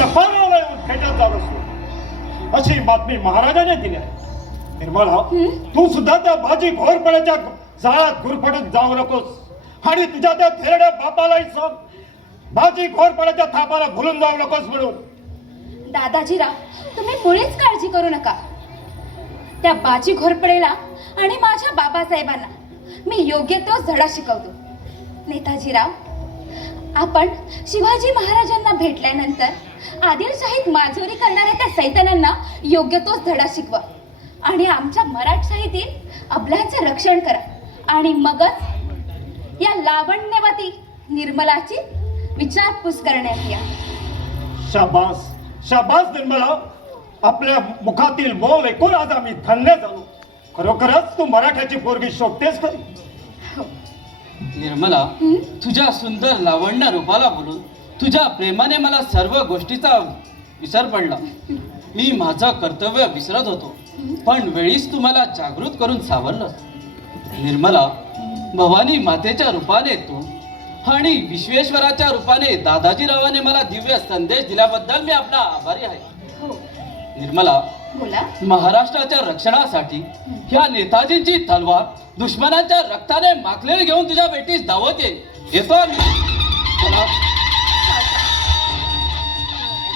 जपानला येऊन भेटत जात असतो अशी बातमी महाराजाने दिली आहे. निर्मला, तू सुद्धा त्या बाजी घोरपड्याच्या जाळ्यात गुरफटत जाऊ नकोस आणि तुझ्या त्या थेरड्या बापालाही सांग बाजी घोरपड्याच्या थापाला भुलून जाऊ नकोस म्हणून. दादाजीराव, तुम्ही मुळीच काळजी करू नका. त्या बाजी घोरपडेला आणि माझ्या बाबासाहेबांना मी योग्य तो धडा शिकवतो. नेताजीराव, आपण शिवाजी महाराजांना भेटल्यानंतर आदिलशाहीत माजोरी करणाऱ्या त्या सैतानांना योग्य तोच धडा शिकवा आणि आमच्या मराठशाहीतील अबलांचे रक्षण करा आणि मगच या लावण्यवती निर्मलाची विचारपूस करण्यात या. शाबास शाबास निर्मला, आपल्या मुखातील बोल ऐकून आज आम्ही धन्य झालो. खरोखरच तू मराठ्याची पोरगी शोधतेस खरी. निर्मला, तुझ्या सुंदर लावण्य रूपाला बोलून तुझ्या प्रेमाने मला सर्व गोष्टीचा विसर पडला. मी माझं कर्तव्य विसरत होतो, पण वेळीच तुम्हाला जागृत करून सावरलंस. निर्मला, भवानी मातेच्या रूपाने तू आणि विश्वेश्वराच्या रूपाने दादाजीरावाने मला दिव्य संदेश दिल्याबद्दल मी आपला आभारी आहे. निर्मला, बोला. महाराष्ट्राच्या रक्षणासाठी ह्या नेताजींची तलवार दुश्मनाच्या रक्ताने माखलेली घेऊन तुझ्या भेटीस धावत येतो.